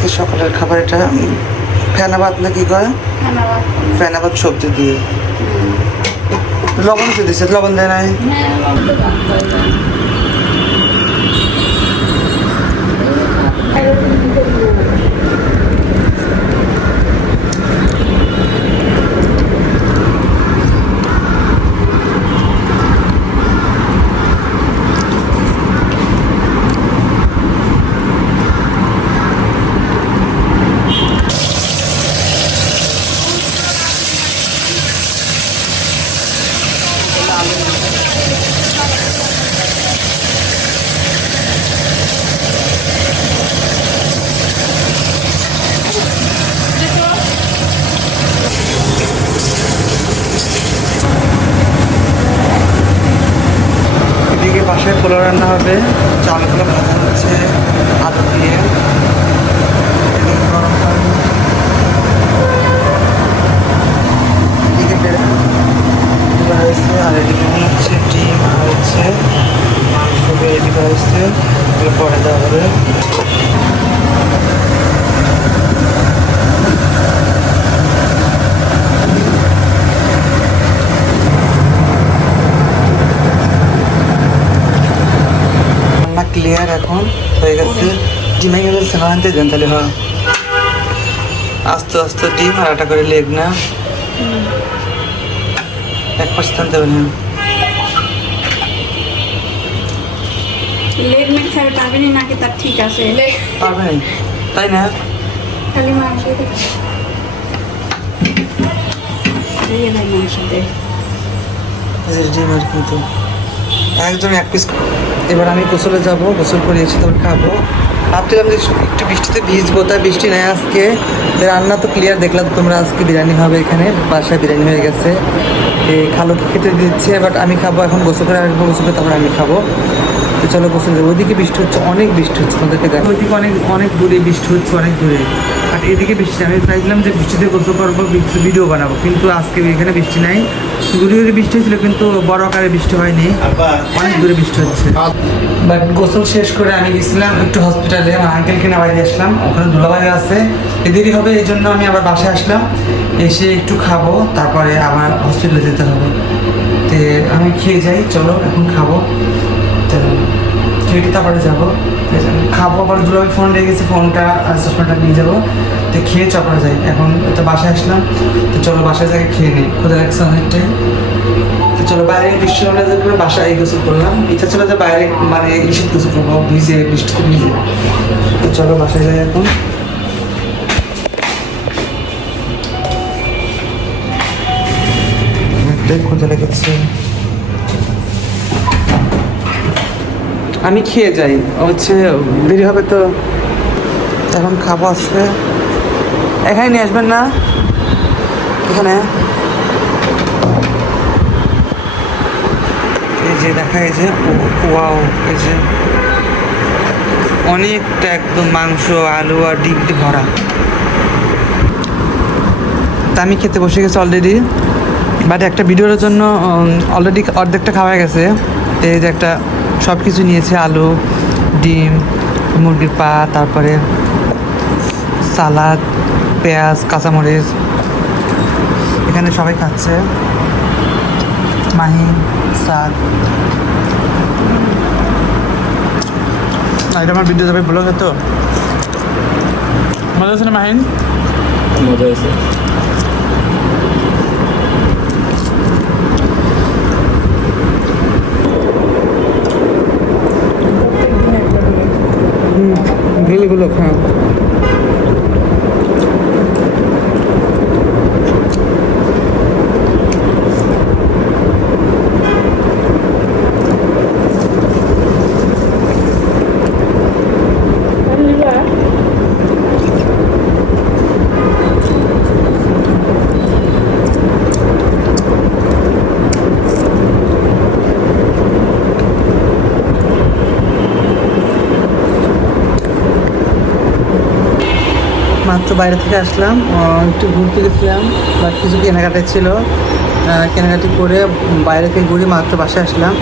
আজকে সকালের খাবার এটা ফেনাবাদ না কি কয়, ফেনাবাদ সবজি দিয়ে। লবণ তো দিছে, লবণ দেয় নাই? এদিকে বাসায় পোলা রান্না হবে, চালগুলো ভাজা হচ্ছে আলু দিয়ে। এদিকে গরম পানি, এদিকে বেড়ে হয়েছে, আর এদিকে মনে হচ্ছে ডিম আর হচ্ছে মাংস রেডি হয়েছে, এগুলো পরে দেওয়া হবে। ক্লিয়ার এখন হয়ে গেছে, ডিমে গেছে না আনতে দেন তাহলে। হ্যাঁ, আস্তে আস্তে ডিম আর একটা করে লেগ না, 1% দেবেন। লেগ মেট খাবে পারবেনি নাকি? তার ঠিক আছে, পারবেন তাই না? খালি মাংস দিয়ে ভাই, মাংস দেয় ডিম আর কিন্তু একদম 1 পিস। এবার আমি গোসলে যাব, গোসল করিয়েছি তারপর খাবো। ভাবছিলাম যে একটু বৃষ্টিতে ভিজবো, তাই বৃষ্টি নেই আজকে। রান্না তো ক্লিয়ার দেখলাম তোমরা, আজকে বিরিয়ানি হবে এখানে, বাসায় বিরিয়ানি হয়ে গেছে। এই খালুকে খেতে দিচ্ছে, বাট আমি খাবো এখন, গোসল করে আসবো, গোসল করে তারপর আমি খাবো। তো চলো গোসল যাবো। ওইদিকে বৃষ্টি হচ্ছে, অনেক বৃষ্টি হচ্ছে, তোমাদেরকে দেখো ওইদিকে অনেক অনেক দূরে বৃষ্টি হচ্ছে, অনেক দূরে। আর এদিকে বৃষ্টি, আমি চাইছিলাম যে বৃষ্টিতে গোসল করবো, ভিডিও বানাবো, কিন্তু আজকে এখানে বৃষ্টি নাই। দূরে দূরে বৃষ্টি হয়েছিল কিন্তু বড় আকারে বৃষ্টি হয়নি, অনেক দূরে বৃষ্টি হচ্ছে। বাট গোসল শেষ করে আমি গেছিলাম একটু হসপিটালে, আমার আঙ্কেলকে নেওয়া দিয়ে আসলাম, ওখানে ধুলাবাড়ি আছে, দেরি হবে এই জন্য আমি আবার বাসায় আসলাম। এসে একটু খাবো, তারপরে আবার হসপিটালে যেতে হবে। তো আমি খেয়ে যাই, চলো এখন খাবো, তো খেয়ে তারপরে যাবো, খাবো। আবার দুলাভাই ফোন রেখেছি, ফোনটা আর চশমাটা নিয়ে যাবো। তো খেয়ে তারপরে যাই, এখন তো বাসায় আসলাম, তো চলো বাসায় যাকে খেয়ে নিই, ক্ষুধা লাগছে অনেকটাই। তো চলো বাইরে বৃষ্টি হলে করে বাসায় গোসল করলাম, ইচ্ছা ছিল যে বাইরে মানে ইসে গোসল করবো, ভিজে বৃষ্টিতে ভিজে। তো চলো বাসায় যাই এখন। ক্ষুধা লেগেছে, আমি খেয়ে যাই, হচ্ছে দেরি হবে তো। এখন খাবো আসলে, এখানে নিয়ে আসবেন না, এখানে এই যে দেখা, এই যে ওয়াও, এই যে অনেকটা একদম মাংস, আলু আর ডিম দিয়ে ভরা। তা আমি খেতে বসে গেছি অলরেডি, বাট একটা ভিডিওর জন্য অলরেডি অর্ধেকটা খাওয়া গেছে। এই যে একটা সব কিছু নিয়েছে, আলু, ডিম, মুরগির পা, তারপরে সালাদ, পেঁয়াজ, কাঁচামরিচ। এখানে সবাই খাচ্ছে, মাহিন, সাদ। এটা আমার ভিডিও যাবে ব্লগে, তো মজা হচ্ছে না মাহিন? মজা হয়েছে। গ্রিলগুলো খাও। মাত্র বাইরে থেকে আসলাম, একটু ঘুরতে গেছিলাম, বাট কিছু কেনাকাটা ছিল, কেনাকাটি করে বাইরে থেকে ঘুরে মাত্র বাসায় আসলাম।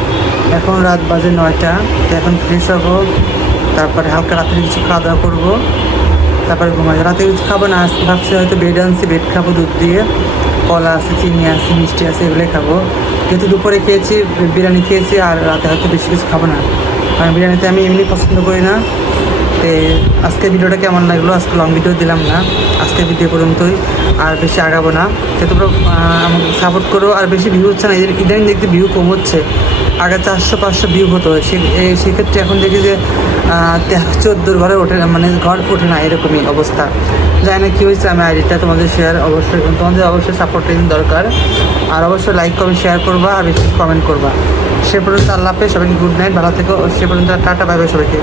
এখন রাত বাজে 9টা, তো এখন ফ্রেশ হবো, তারপরে হালকা রাত্রে কিছু খাওয়া দাওয়া করবো, তারপর ঘুমাই। রাতে কিছু খাবো না, আজকে ভাবছি হয়তো বেড আনছি, বেড খাবো দুধ দিয়ে, কলা আছে, চিনি আছে, মিষ্টি আছে, এগুলোই খাবো। যেহেতু দুপুরে খেয়েছি, বিরিয়ানি খেয়েছি, আর রাতে হয়তো বেশি কিছু খাবো না, কারণ বিরিয়ানিতে আমি এমনি পছন্দ করি না। তো আজকে ভিডিওটা কেমন লাগলো, আজকে লং ভিডিও দিলাম না, আজকে ভিডিও পর্যন্তই, আর বেশি আগাবো না। তো তোমরা আমাকে সাপোর্ট করো, আর বেশি ভিউ হচ্ছে না, ইদানিং দেখতে ভিউ কম হচ্ছে। আগে 400-500 ভিউ হতো, সেক্ষেত্রে এখন দেখি যে 13-14 ঘরে ওঠে, মানে ঘর ওঠে না, এরকমই অবস্থা। জানি না কী হয়েছে, আমি আইডিটা তোমাদের শেয়ার অবশ্যই, তোমাদের অবশ্যই সাপোর্টিং দরকার, আর অবশ্যই লাইক কমেন্ট শেয়ার করবা, আর বেশি কমেন্ট করবা। সে পর্যন্ত আল্লাহ হাফেজ, সবাইকে গুড নাইট, ভালো থেকো। সে পর্যন্ত টাটা, বাই বাই সবাইকে।